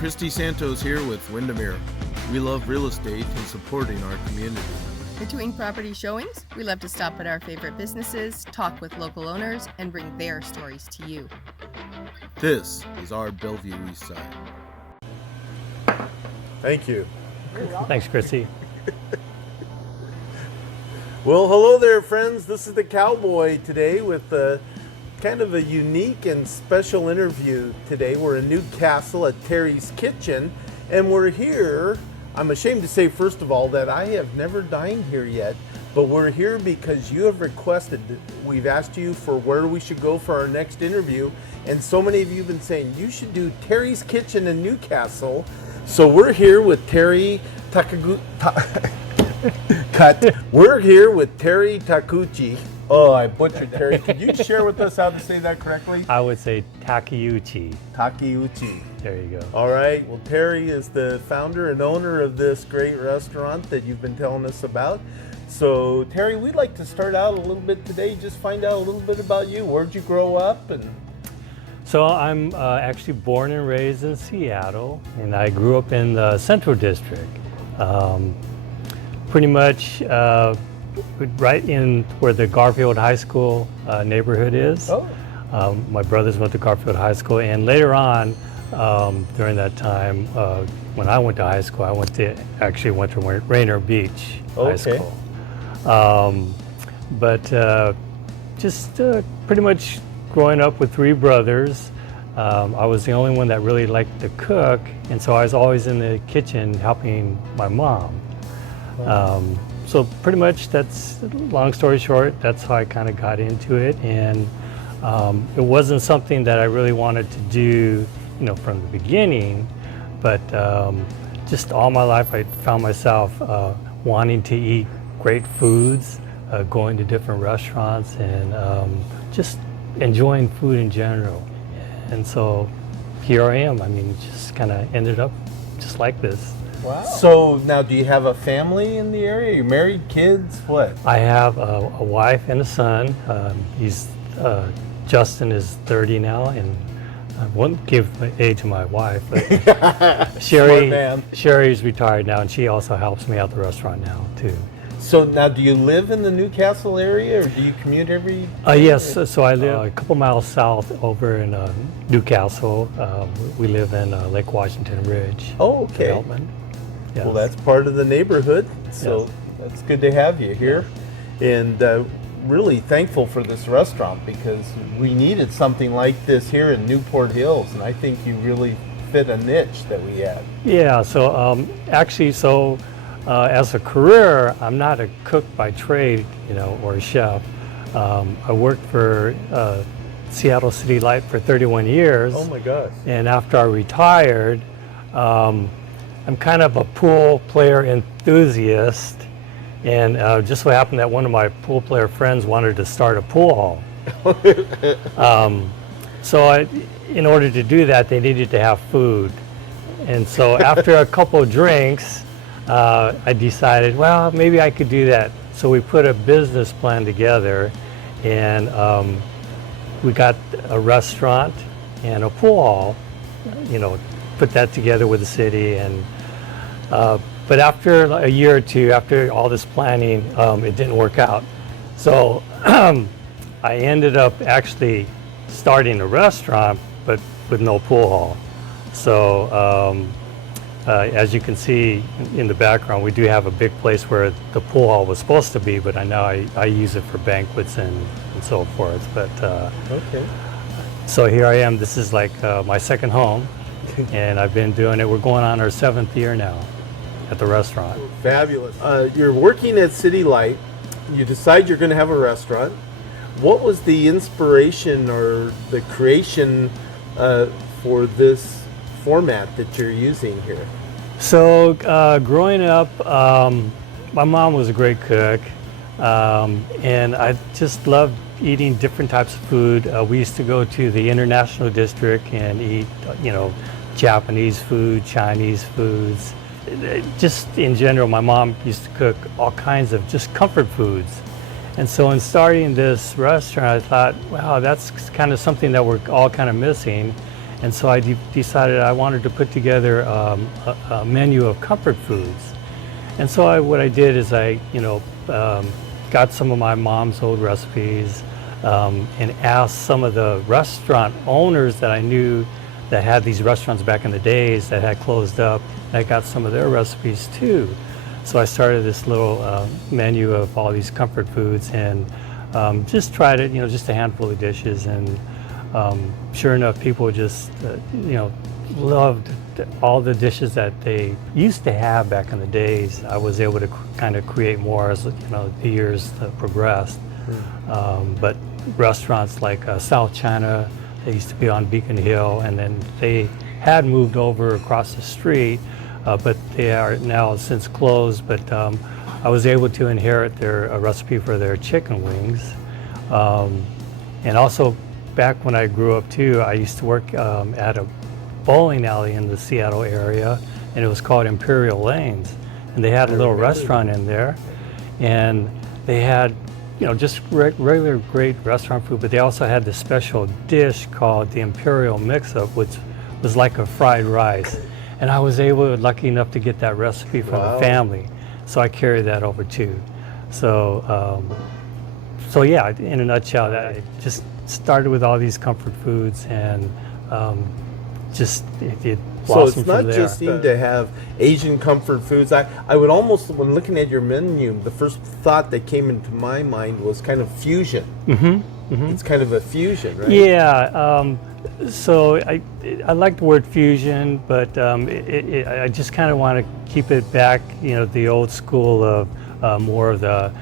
Christy Santos here with Windermere. We love real estate and supporting our community. Between property showings, we love to stop at our favorite businesses, talk with local owners, and bring their stories to you. This is our Bellevue Eastside. Thank you. Thanks, Chrissy. Well, hello there, friends. This is the Cowboy today with kind of a unique and special interview today. We're in Newcastle at Terry's Kitchen, and we're here. I'm ashamed to say, first of all, that I have never dined here yet, but we're here because you have requested. We've asked you for where we should go for our next interview, and so many of you have been saying you should do Terry's Kitchen in Newcastle. So we're here with Terry We're here with Terry Takeuchi. Oh, I butchered Terry. Could you share with us how to say that correctly? I would say Takeuchi. Takeuchi. There you go. All right. Well, Terry is the founder and owner of this great restaurant that you've been telling us about. So, Terry, we'd like to start out a little bit today, just find out a little bit about you. Where'd you grow up? So I'm actually born and raised in Seattle, and I grew up in the Central District. Pretty much right in where the Garfield High School neighborhood is. Oh. My brothers went to Garfield High School, and later on, during that time, when I went to high school, I went to Rainier Beach High School. But just pretty much growing up with three brothers, I was the only one that really liked to cook, and so I was always in the kitchen helping my mom. So pretty much, that's, long story short, that's how I kind of got into it, and it wasn't something that I really wanted to do, from the beginning, but just all my life I found myself wanting to eat great foods, going to different restaurants, and just enjoying food in general. And so here I am. I mean, just kind of ended up just like this. Wow. So now, do you have a family in the area? You married, kids, what? I have a wife and a son. Justin is 30 now, and I won't give the age of my wife, but Sherry's retired now, and she also helps me out the restaurant now too. So now, do you live in the Newcastle area, or do you commute every day? Yes, so I live a couple miles south over in Newcastle. We live in Lake Washington Ridge. Oh, okay. Development. Yes. Well, that's part of the neighborhood, so yes. That's good to have you here. And really thankful for this restaurant, because we needed something like this here in Newport Hills, and I think you really fit a niche that we had. Yeah, so as a career, I'm not a cook by trade, or a chef. I worked for Seattle City Light for 31 years. Oh my gosh. And after I retired, I'm kind of a pool player enthusiast, and just so happened that one of my pool player friends wanted to start a pool hall. So in order to do that, they needed to have food. And so after a couple of drinks, I decided, well, maybe I could do that. So we put a business plan together, and we got a restaurant and a pool hall, put that together with the city. And but after a year or two, after all this planning, it didn't work out. So I ended up actually starting a restaurant, but with no pool hall. So as you can see in the background, we do have a big place where the pool hall was supposed to be, but I use it for banquets and so forth. But okay. So here I am. This is like my second home, and I've been doing it. We're going on our 7th year now at the restaurant. Fabulous. You're working at City Light. You decide you're going to have a restaurant. What was the inspiration or the creation for this format that you're using here? So growing up, my mom was a great cook, and I just loved eating different types of food. We used to go to the International District and eat, Japanese food, Chinese foods. Just in general, my mom used to cook all kinds of just comfort foods. And so in starting this restaurant, I thought, wow, that's kind of something that we're all kind of missing. And so I decided I wanted to put together a menu of comfort foods. And so what I did is I, got some of my mom's old recipes and asked some of the restaurant owners that I knew that had these restaurants back in the days that had closed up. I got some of their recipes too. So I started this little menu of all these comfort foods and just tried it, just a handful of dishes. And sure enough, people just, loved all the dishes that they used to have back in the days. I was able to kind of create more as, the years progressed. But restaurants like South China, they used to be on Beacon Hill, and then they had moved over across the street, but they are now since closed. But I was able to inherit their recipe for their chicken wings. And also, back when I grew up too, I used to work at a bowling alley in the Seattle area, and it was called Imperial Lanes. And they had a little restaurant in there, and they had just regular great restaurant food, but they also had this special dish called the Imperial Mix-Up, which was like a fried rice. And I was lucky enough to get that recipe from the family. So I carried that over too. So, yeah, in a nutshell, I just started with all these comfort foods and it so it's blossomed not from there. just need to have Asian comfort foods. I would almost, when looking at your menu, the first thought that came into my mind was kind of fusion. It's kind of a fusion, right? Yeah. So I like the word fusion, but I just kind of want to keep it back, the old school of more of the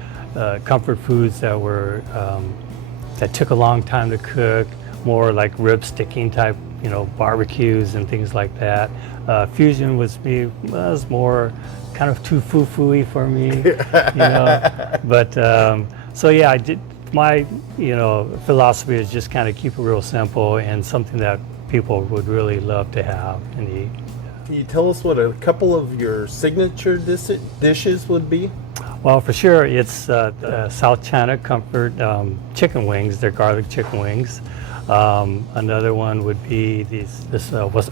comfort foods that were that took a long time to cook, more like rib sticking type, barbecues and things like that. Fusion was more kind of too foo-foo-y for me, But so yeah, I did. My philosophy is just kind of keep it real simple and something that people would really love to have and eat. Can you tell us what a couple of your signature dishes would be? Well, for sure, it's South China Comfort chicken wings. They're garlic chicken wings. Another one would be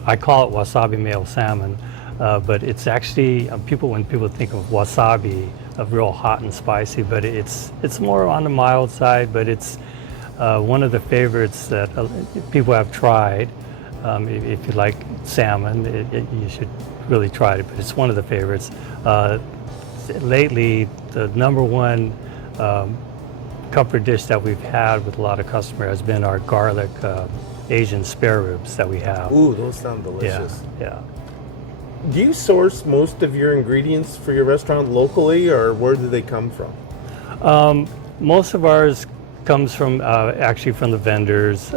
I call it wasabi mayo salmon, but it's actually when people think of wasabi, of real hot and spicy, but it's more on the mild side. But it's one of the favorites that people have tried. If you like salmon, you should really try it. But it's one of the favorites. Lately, the number one comfort dish that we've had with a lot of customers has been our garlic Asian Spareribs that we have. Ooh, those sound delicious. Yeah. Do you source most of your ingredients for your restaurant locally, or where do they come from? Most of ours comes from actually from the vendors.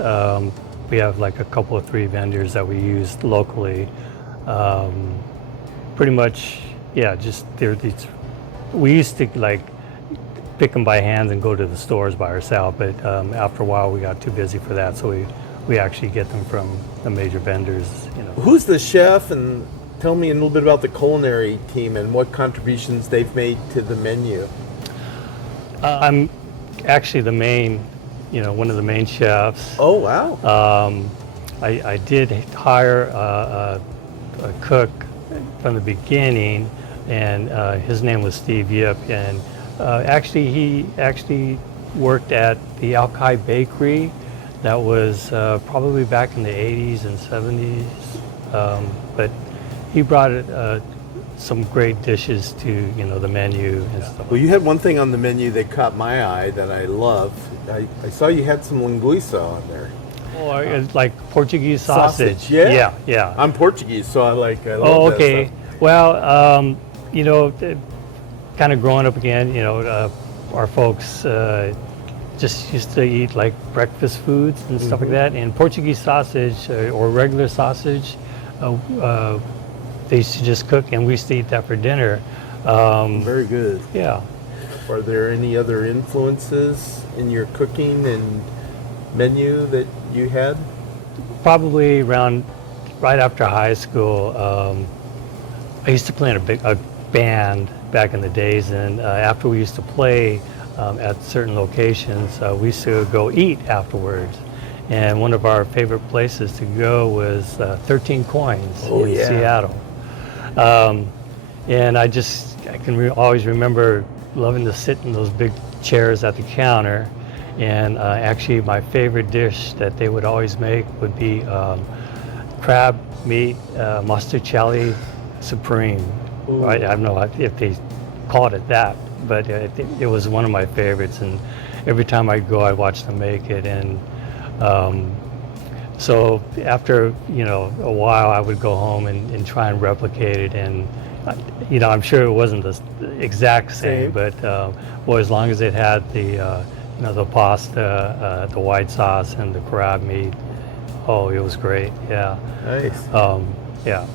We have like a couple of 3 vendors that we use locally. Pretty much, yeah, just these. We used to like pick them by hand and go to the stores by ourselves, but after a while we got too busy for that, so we actually get them from the major vendors. Who's the chef, and tell me a little bit about the culinary team and what contributions they've made to the menu. I'm actually the main, one of the main chefs. Oh, wow. I did hire a cook from the beginning, and his name was Steve Yip, and he actually worked at the Alki Bakery. That was probably back in the 80s and 70s, but he brought some great dishes to the menu and stuff. Well, you had one thing on the menu that caught my eye that I loved. I saw you had some linguiça on there. Oh, it's like Portuguese sausage. Yeah. I'm Portuguese, so I love Oh, okay. that stuff. Well, kind of growing up again, our folks just used to eat like breakfast foods and stuff like that. And Portuguese sausage or regular sausage, they used to just cook, and we used to eat that for dinner. Very good. Yeah. Are there any other influences in your cooking and menu that you had? Probably right after high school. I used to play in a band back in the days, and after we used to play at certain locations, we used to go eat afterwards. And one of our favorite places to go was 13 Coins in Seattle. And I can always remember loving to sit in those big chairs at the counter. And actually my favorite dish that they would always make would be crab meat masticciali supreme. I don't know if they called it that, but it was one of my favorites. And every time I go, I watch them make it. And so after, a while, I would go home and try and replicate it. And, I'm sure it wasn't the exact same, but boy, as long as it had the pasta, the white sauce, and the crab meat, oh, it was great. Yeah. Nice. Yeah.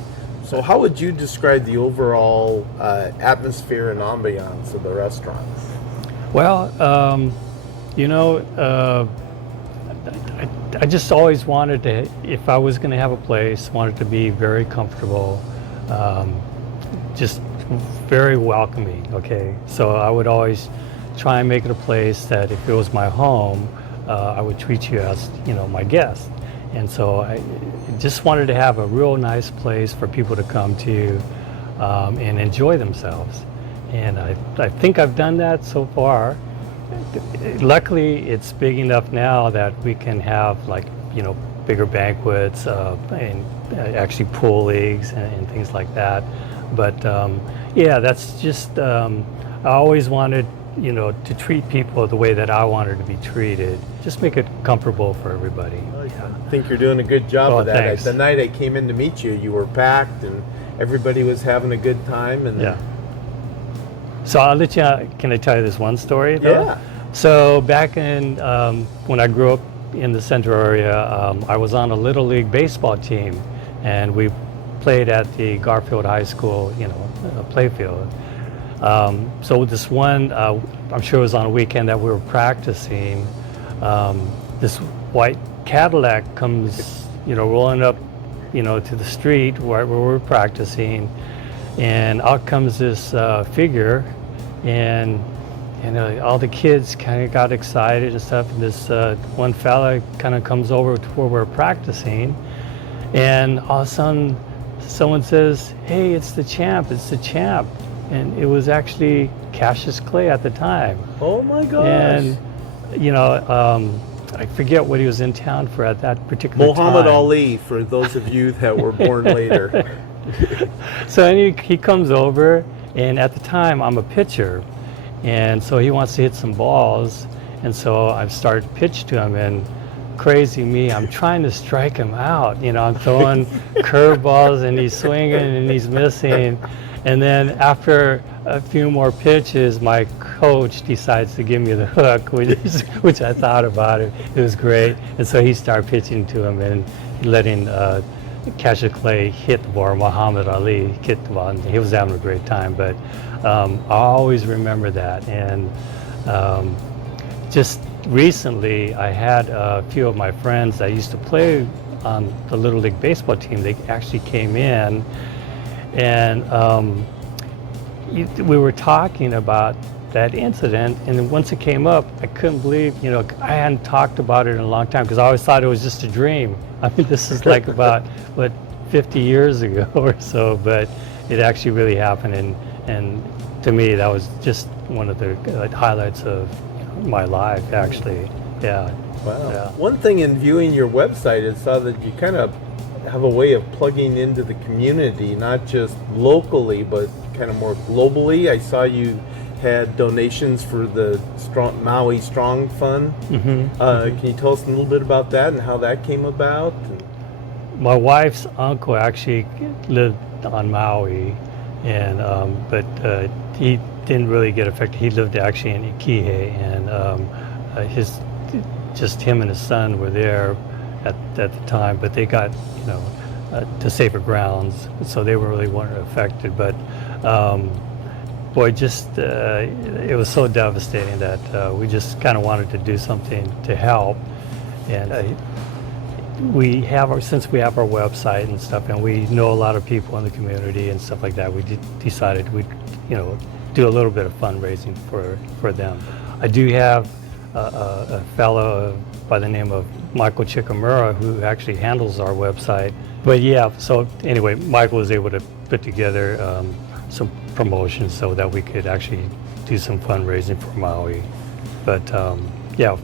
So how would you describe the overall atmosphere and ambiance of the restaurant? Well, I just always wanted to, if I was going to have a place, wanted to be very comfortable, just very welcoming, okay? So I would always try and make it a place that if it was my home, I would treat you as, my guest. And so I just wanted to have a real nice place for people to come to and enjoy themselves. And I think I've done that so far. Luckily, it's big enough now that we can have bigger banquets and actually pool leagues and things like that. But that's just, I always wanted to treat people the way that I wanted to be treated. Just make it comfortable for everybody. I think you're doing a good job of that. Thanks. The night I came in to meet you, you were packed and everybody was having a good time. And yeah. So I'll let you, can I tell you this one story though? Yeah. So back in, when I grew up in the central area, I was on a Little League baseball team, and we played at the Garfield High School, playfield. So this one, I'm sure it was on a weekend that we were practicing, this white Cadillac comes, rolling up, to the street where we were practicing, and out comes this figure, and all the kids kind of got excited and stuff, and this one fella kind of comes over to where we're practicing, and all of a sudden someone says, "Hey, it's the champ, it's the champ." And it was actually Cassius Clay at the time. Oh my gosh. And, I forget what he was in town for at that particular time. Muhammad Ali, for those of you that were born later. So he comes over, and at the time I'm a pitcher. And so he wants to hit some balls. And so I started to pitch to him, and crazy me, I'm trying to strike him out. I'm throwing curveballs, and he's swinging and he's missing. And then after a few more pitches, my coach decides to give me the hook, which I thought about it. It was great. And so he started pitching to him and letting Cassius Clay hit the ball, Muhammad Ali hit the ball. And he was having a great time. But I always remember that. And just recently, I had a few of my friends that used to play on the Little League baseball team. They actually came in. And we were talking about that incident, and then once it came up, I couldn't believe, I hadn't talked about it in a long time, because I always thought it was just a dream. I mean, this is like about, 50 years ago or so, but it actually really happened, and to me, that was just one of the highlights of my life, actually. Yeah. Wow. Yeah. One thing in viewing your website is saw that you kind of have a way of plugging into the community, not just locally, but kind of more globally. I saw you had donations for the Maui Strong Fund. Can you tell us a little bit about that and how that came about? My wife's uncle actually lived on Maui, and but he didn't really get affected. He lived actually in Kihei, and him and his son were there at the time, but they got to safer grounds, so they really weren't affected. But boy, just it was so devastating that we just kind of wanted to do something to help. And since we have our website and stuff, and we know a lot of people in the community and stuff like that, we decided we'd do a little bit of fundraising for them. I do have a fellow by the name of Michael Chikamura who actually handles our website. But yeah, so anyway, Michael was able to put together some promotions so that we could actually do some fundraising for Maui. But yeah,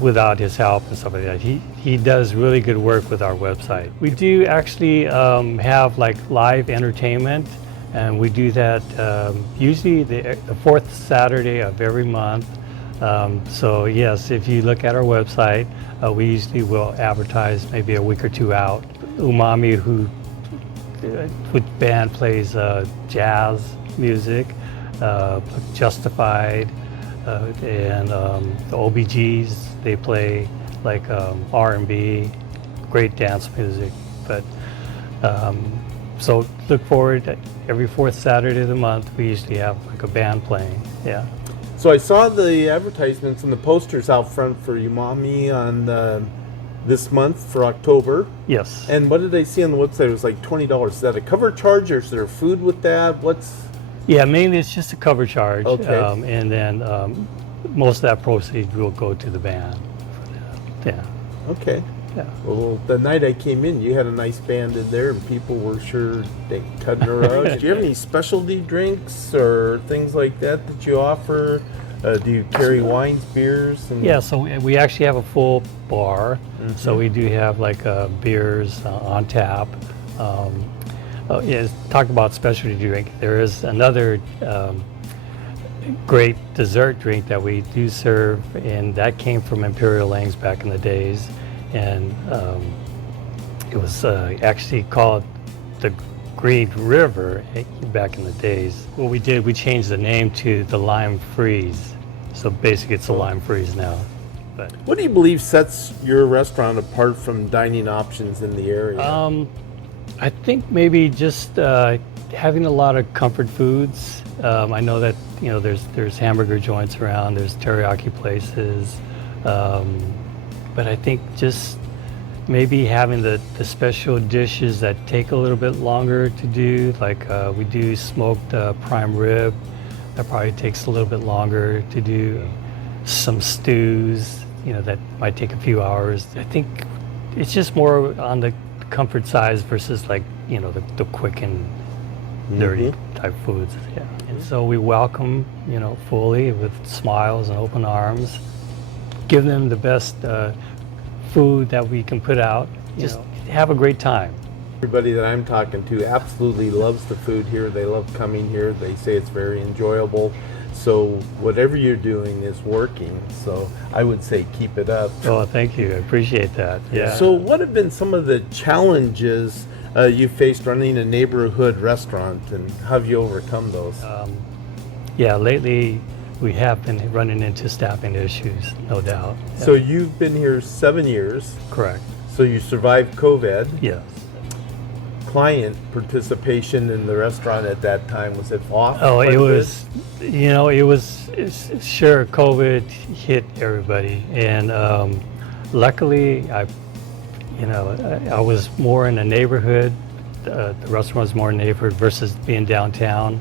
without his help and stuff like that, he does really good work with our website. We do actually have like live entertainment, and we do that usually the fourth Saturday of every month. So yes, if you look at our website, we usually will advertise maybe a week or two out. Umami, who with band plays jazz music, Justified, and the OBGs, they play like R&B, great dance music. But so look forward to every fourth Saturday of the month. We usually have like a band playing. Yeah. So I saw the advertisements and the posters out front for Umami on this month for October. Yes. And what did I see on the website? It was like $20. Is that a cover charge, or is there food with that? What's... Yeah, mainly it's just a cover charge. Okay. And then most of that proceeds will go to the band. Yeah. Okay. Yeah. Well, the night I came in, you had a nice band in there, and people were sure they cutting her out. Do you have any specialty drinks or things like that you offer? Do you carry wines, beers? And... Yeah, so we actually have a full bar. Mm-hmm. So we do have like beers on tap. Yeah, talk about specialty drink. There is another great dessert drink that we do serve, and that came from Imperial Lang's back in the days. And it was actually called the Green River back in the days. What we did, we changed the name to the Lime Freeze. So basically it's a Lime Freeze now. But what do you believe sets your restaurant apart from dining options in the area? I think maybe just having a lot of comfort foods. I know that there's hamburger joints around, there's teriyaki places, but I think just maybe having the special dishes that take a little bit longer to do, like we do smoked prime rib. That probably takes a little bit longer to do. Some stews, that might take a few hours. I think it's just more on the comfort size versus like, the quick and dirty type foods. Yeah. And so we welcome, fully with smiles and open arms. Give them the best food that we can put out. Just have a great time. Everybody that I'm talking to absolutely loves the food here. They love coming here. They say it's very enjoyable. So whatever you're doing is working. So I would say keep it up. Oh, thank you. I appreciate that. Yeah. So what have been some of the challenges you faced running a neighborhood restaurant, and how have you overcome those? Yeah, lately we have been running into staffing issues, no doubt. Yeah. So you've been here 7 years. Correct. So you survived COVID. Yes. Client participation in the restaurant at that time, was it off? Oh, it was, sure, COVID hit everybody. And luckily, I was more in a neighborhood. The restaurant was more neighborhood versus being downtown.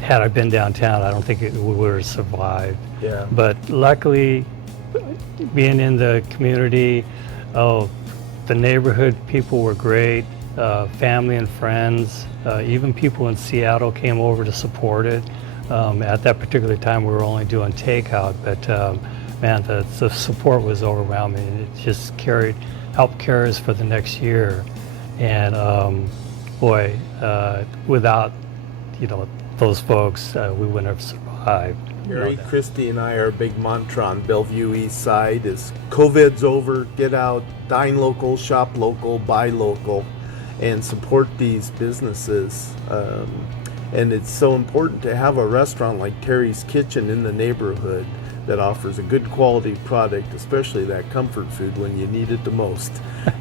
Had I been downtown, I don't think it would have survived. Yeah. But luckily, being in the community, the neighborhood people were great, family and friends, even people in Seattle came over to support it. At that particular time, we were only doing takeout, but man, the support was overwhelming. It just helped carry us for the next year. And without, those folks, we wouldn't have survived. Gary, Christy, and I, our big mantra on Bellevue Eastside is COVID's over, get out, dine local, shop local, buy local, and support these businesses. And it's so important to have a restaurant like Terry's Kitchen in the neighborhood that offers a good quality product, especially that comfort food when you need it the most.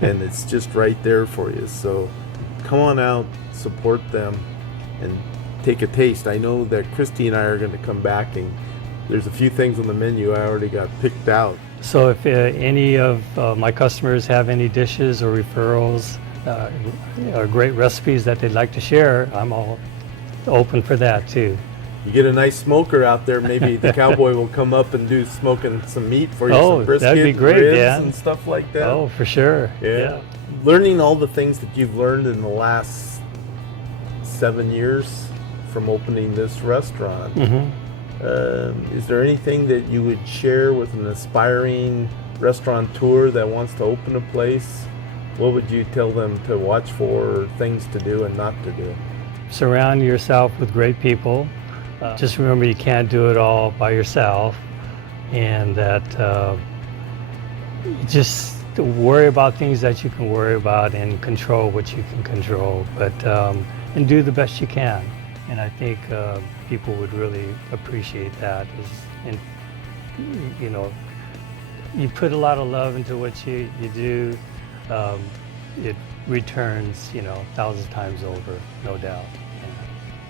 And it's just right there for you. So come on out, support them, and take a taste. I know that Christy and I are going to come back, and there's a few things on the menu I already got picked out. So if any of my customers have any dishes or referrals or great recipes that they'd like to share, I'm all open for that too. You get a nice smoker out there, maybe the cowboy will come up and do smoking some meat for you, some brisket, that'd be great, ribs, Dan. and stuff like that. Oh, for sure. Yeah. Learning all the things that you've learned in the last 7 years from opening this restaurant, is there anything that you would share with an aspiring restaurateur that wants to open a place? What would you tell them to watch for, things to do and not to do? Surround yourself with great people. Just remember you can't do it all by yourself, and that just worry about things that you can worry about and control what you can control, but and do the best you can. And I think people would really appreciate that. And you know, you put a lot of love into what you do, it returns, you know, 1,000 times over, no doubt.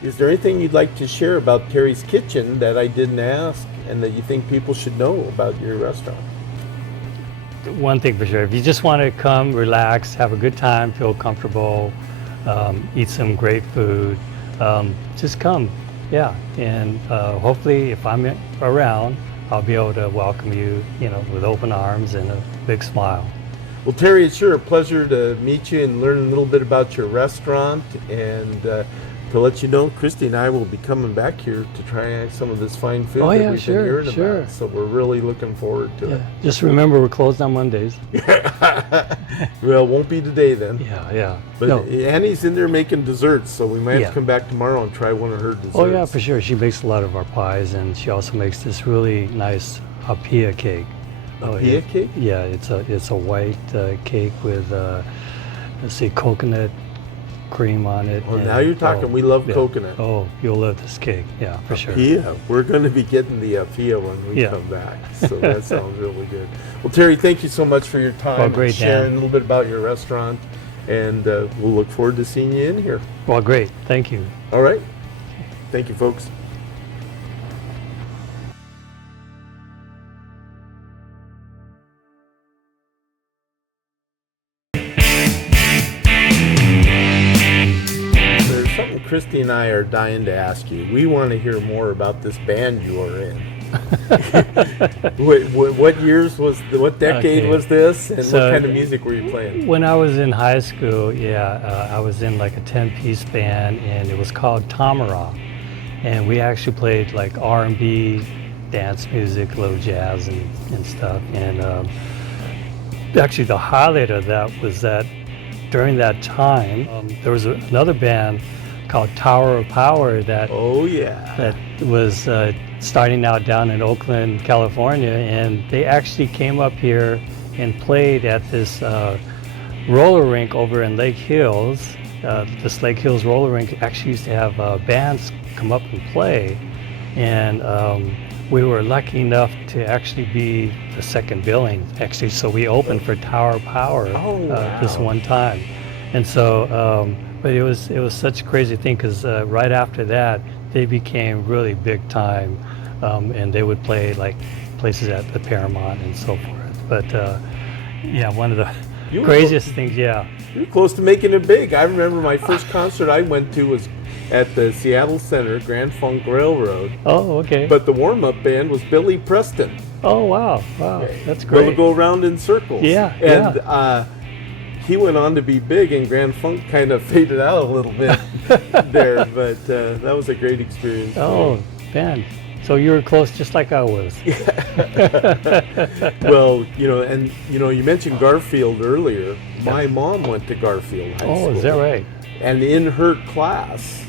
Is there anything you'd like to share about Terry's Kitchen that I didn't ask and that you think people should know about your restaurant? One thing for sure, if you just want to come, relax, have a good time, feel comfortable, eat some great food, just come, yeah. And hopefully if I'm around, I'll be able to welcome you, you know, with open arms and a big smile. Well, Terry, it's sure a pleasure to meet you and learn a little bit about your restaurant, and to let you know, Christy and I will be coming back here to try some of this fine food that we've been hearing about. So we're really looking forward to it. Just remember, we're closed on Mondays. Well, won't be today then. Yeah. But Annie's in there making desserts, so we might have to come back tomorrow and try one of her desserts. Oh yeah, for sure. She makes a lot of our pies, and she also makes this really nice apia cake. Apia cake? Yeah, it's a white cake with let's see, coconut cream on it. Well, now you're talking. We love coconut. Oh, you'll love this cake. Yeah, for sure. Apia. We're going to be getting the apia when we come back. So that sounds really good. Well, Terry, thank you so much for your time and sharing a little bit about your restaurant. And we'll look forward to seeing you in here. Well, great. Thank you. All right. Thank you, folks. Christy and I are dying to ask you. We want to hear more about this band you are in. What decade was this, and what kind of music were you playing? When I was in high school, I was in like a 10-piece band, and it was called Tamara, and we actually played like R&B, dance music, a little jazz and stuff. And actually, the highlight of that was that during that time, there was another band called Tower of Power that was starting out down in Oakland, California, and they actually came up here and played at this roller rink over in Lake Hills. This Lake Hills roller rink actually used to have bands come up and play, and we were lucky enough to actually be the second billing, actually. So we opened for Tower of Power this one time, and so. But it was such a crazy thing, because right after that they became really big time, and they would play like places at the Paramount and so forth. But one of the craziest things. You're close to making it big. I remember my first concert I went to was at the Seattle Center, Grand Funk Railroad. Oh, okay. But the warm-up band was Billy Preston. Oh, wow, that's great. We'll go around in circles. And he went on to be big, and Grand Funk kind of faded out a little bit there, but that was a great experience. Oh, man. So you were close just like I was. Well, you mentioned Garfield earlier. My mom went to Garfield High School. Oh, is that right? And in her class,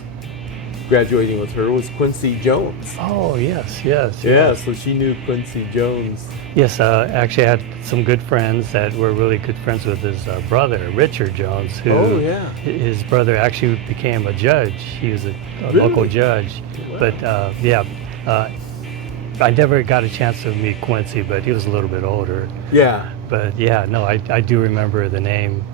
graduating with her, was Quincy Jones. Oh, yes. Yeah, so she knew Quincy Jones. Yes, actually I had some good friends that were really good friends with his brother, Richard Jones, who his brother actually became a judge. He was a local judge. Wow. But I never got a chance to meet Quincy, but he was a little bit older. Yeah. But I do remember the name,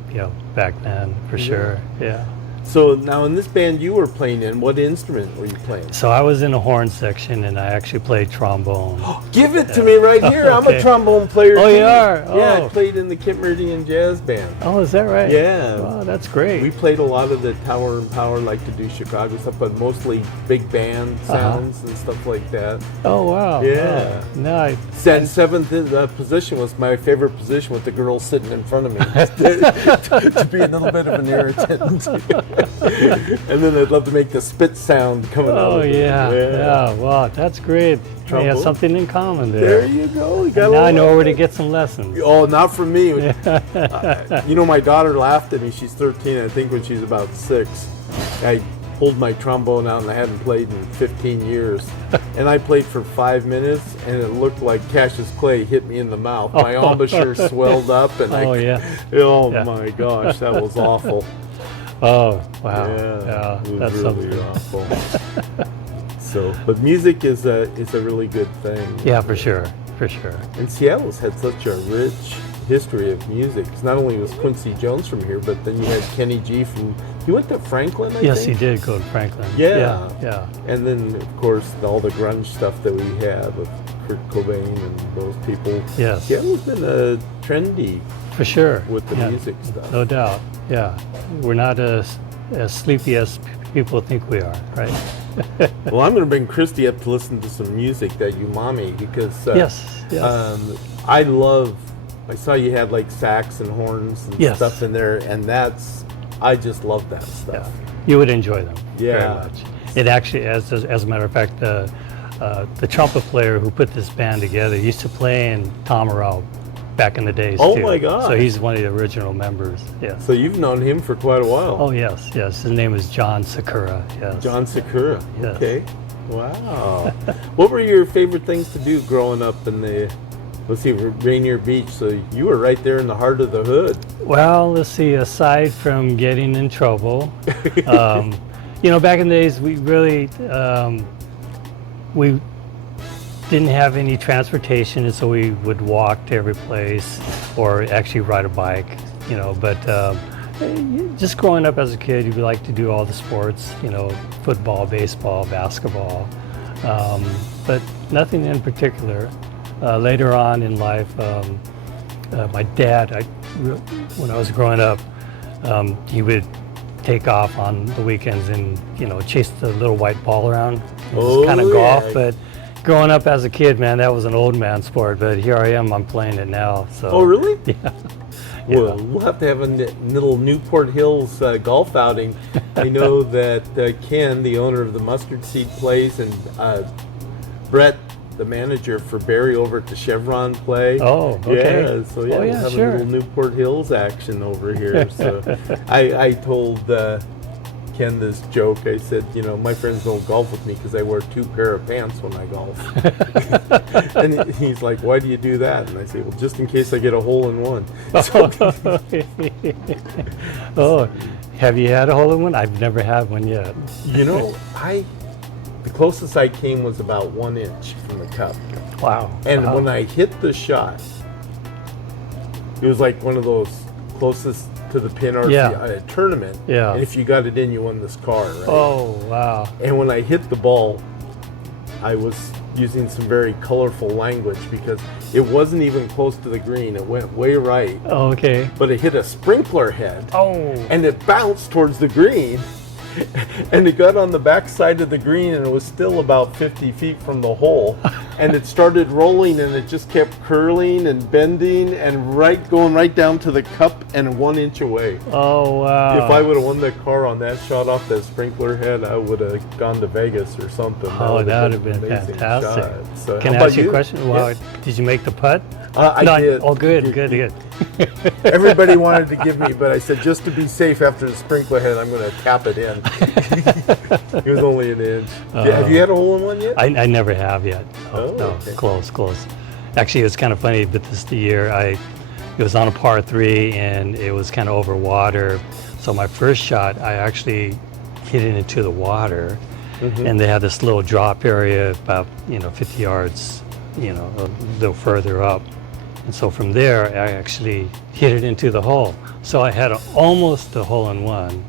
back then for sure. Yeah. So now in this band you were playing in, what instrument were you playing? So I was in a horn section, and I actually played trombone. Give it to me right here. I'm a Okay. trombone player. Oh, too. you are? Yeah, I Oh. played in the Kit Meridian Jazz Band. Oh, is that right? Yeah. Wow, that's great. We played a lot of the Tower and Power, like to do Chicago stuff, but mostly big band sounds and stuff like that. Oh, wow. Yeah. Oh, no, Seventh position was my favorite position, with the girl sitting in front of me to be a little bit of an irritant. And then I'd love to make the spit sound coming out. oh, of it. yeah. Wow, that's great. We Trombone? have something in common There there. you go. You got Now I a know little- where to get some lessons. Oh, not from me. You know, my daughter laughed at me. She's 13, I think, when she's about 6. I pulled my trombone out, and I hadn't played in 15 years. And I played for 5 minutes, and it looked like Cassius Clay hit me in the mouth. My embouchure swelled up, and Oh, yeah. Oh Yeah. my gosh, that was awful. Oh, wow. Yeah, it was that's really something. awful. So, but music is a really good thing. Yeah, for sure. For sure. And Seattle's had such a rich history of music. 'Cause not only was Quincy Jones from here, but then you had Kenny G from. He went to Franklin, I Yes, think. he did go to Franklin. Yeah. Yeah. And then, of course, all the grunge stuff that we have with Kurt Cobain and those people. Yes. Seattle's been trendy For sure. with the Yeah, music stuff. No doubt. Yeah. We're not as sleepy as people think we are, right? Well, I'm going to bring Christy up to listen to some music that you mommy, because Yes. Yes. I saw you had like sax and horns and Yes. stuff in there, and I just love that stuff. Yeah, you would enjoy them very Yeah. much. It actually, as a matter of fact, the trumpet player who put this band together used to play in Tom Morello back in the days Oh too. my gosh. So he's one of the original members. Yes. So you've known him for quite a while. Oh yes, yes. His name is John Sakura. Yes. John Sakura. Yes. Okay. Wow. What were your favorite things to do growing up in the, let's see, Rainier Beach? So you were right there in the heart of the hood. Well, let's see. Aside from getting in trouble, back in the days, we really we didn't have any transportation, and so we would walk to every place, or actually ride a bike. But just growing up as a kid, you'd like to do all the sports. Football, baseball, basketball, but nothing in particular. Later on in life, my dad, when I was growing up, he would take off on the weekends and chase the little white ball around. It was kind of golf, but growing up as a kid, man, that was an old man sport. But here I am, I'm playing it now. So. Oh, really? Yeah. Well, we'll have to have a little Newport Hills golf outing. I know that Ken, the owner of the Mustard Seed, plays, and Brett, the manager for Barry over at the Chevron, play. Oh, okay. Yeah, so yeah, we'll have sure. a little Newport Hills action over here. So I told Ken this joke. I said, my friends don't golf with me because I wear 2 pair of pants when I golf. And he's like, why do you do that? And I say, well, just in case I get a hole in one. So, Oh, have you had a hole in one? I've never had one yet. The closest I came was about 1 inch from the cup. Wow. And Wow. when I hit the shot, it was like one of those closest to the pin or a tournament. Yeah. And if you got it in, you won this car, right? Oh, wow. And when I hit the ball, I was using some very colorful language because it wasn't even close to the green. It went way right, Oh, okay. but it hit a sprinkler head. Oh. And it bounced towards the green, and it got on the back side of the green, and it was still about 50 feet from the hole. And it started rolling, and it just kept curling and bending and going right down to the cup and 1 inch away. Oh, wow. If I would have won the car on that shot off that sprinkler head, I would have gone to Vegas or something. Oh, that would have been an amazing fantastic. shot. So, Can how I ask about you a question? Wow. Yeah. Did you make the putt? I No, did. Oh, good, good. Everybody wanted to give me, but I said, just to be safe after the sprinkler head, I'm going to tap it in. It was only an inch. Have you had a hole in one yet? I never have yet. Oh, no, okay. close. Actually, it was kind of funny, but this year, it was on a par 3, and it was kind of over water. So my first shot, I actually hit it into the water, and they had this little drop area about 50 yards, a little further up. And so from there, I actually hit it into the hole. So I had almost a hole in one,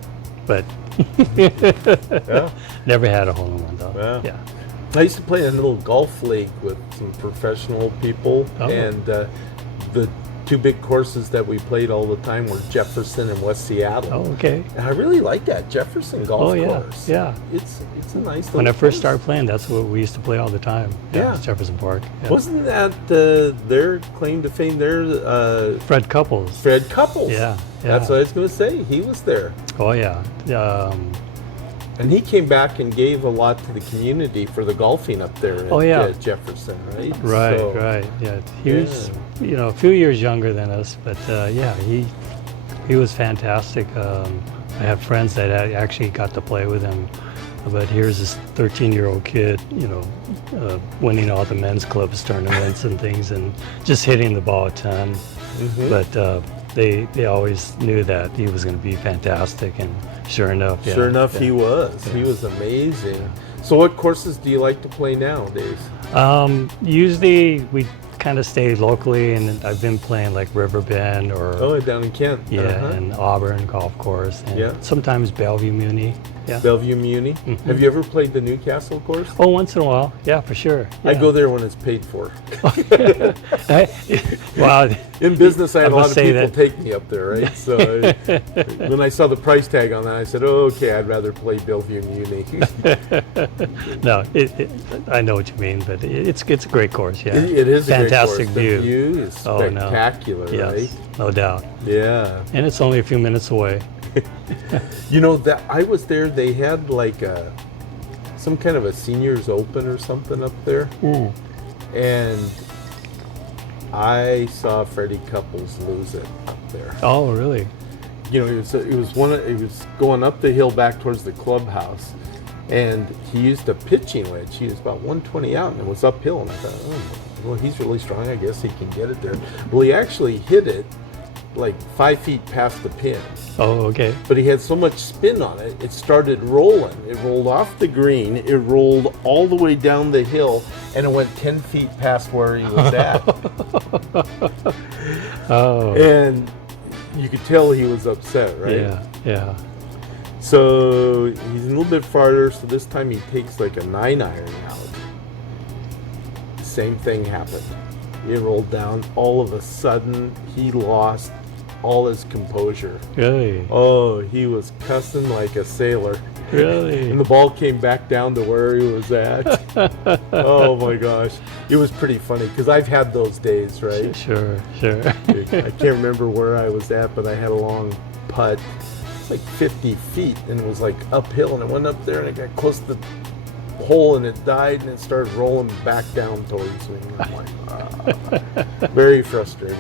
but Yeah. Never had a hole-in-one though. Yeah. Yeah. I used to play in a little golf league with some professional people, Oh. and the two big courses that we played all the time were Jefferson and West Seattle. Oh, okay. And I really like that Jefferson golf Oh, yeah, course. yeah. It's a nice little When I first course. started playing, that's what we used to play all the time. Yeah. Jefferson Park. Yeah. Wasn't that their claim to fame there? Fred Couples. Fred Couples. Yeah, That's yeah. what I was going to say. He was there. Oh yeah. And he came back and gave a lot to the community for the golfing up there at Oh, yeah. Jefferson, right? Right, So, right. Yeah. He was, a few years younger than us, but yeah, he was fantastic. I have friends that actually got to play with him. But here's this 13-year-old kid, winning all the men's clubs tournaments and things, and just hitting the ball a ton. Mhm. But they always knew that he was going to be fantastic, and sure enough, yeah. Sure enough, yeah. he was. He was amazing. So what courses do you like to play nowadays? Usually we kind of stay locally, and I've been playing like Riverbend or Oh, down in Kent. yeah, Uh-huh. and Auburn Golf Course, and Yeah. sometimes Bellevue Muni. Yeah. Bellevue Muni. Mhm. Have you ever played the Newcastle course? Oh, once in a while, yeah, for sure. I Yeah. go there when it's paid for. Well, In business, I had I a lot must of say people that- take me up there, right? So when I saw the price tag on that, I said, "Oh, okay, I'd rather play Bellevue Muni." no, I know what you mean, but it's a great course. Yeah, It is fantastic a great course. view. The view is Oh, no. spectacular, Yes, right? no doubt. Yeah. And it's only a few minutes away. You know that I was there. They had like some kind of a seniors open or something up there, and I saw Freddie Couples lose it up there. Oh, really? You know, it was going up the hill back towards the clubhouse, and he used a pitching wedge. He was about 120 out, and it was uphill. And I thought, oh, well, he's really strong. I guess he can get it there. Well, he actually hit it like 5 feet past the pin. Oh, okay. But he had so much spin on it, it started rolling. It rolled off the green, it rolled all the way down the hill, and it went 10 feet past where he was at. Oh, And you could tell he was upset, right? yeah, yeah. So he's a little bit farther, so this time he takes like a 9-iron out. Same thing happened. It rolled down. All of a sudden, he lost all his composure. Really, Oh, he was cussing like a sailor. really. And the ball came back down to where he was at. Oh my gosh. It was pretty funny because I've had those days, right? Sure. I can't remember where I was at, but I had a long putt. It's like 50 feet and it was like uphill, and it went up there and it got close to the hole and it died and it started rolling back down towards me. And I'm like, ah. Very frustrating.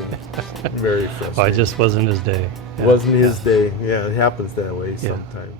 Very frustrating. Well, it just wasn't his day. Yeah, Wasn't yeah. his day. Yeah, it happens that way sometimes.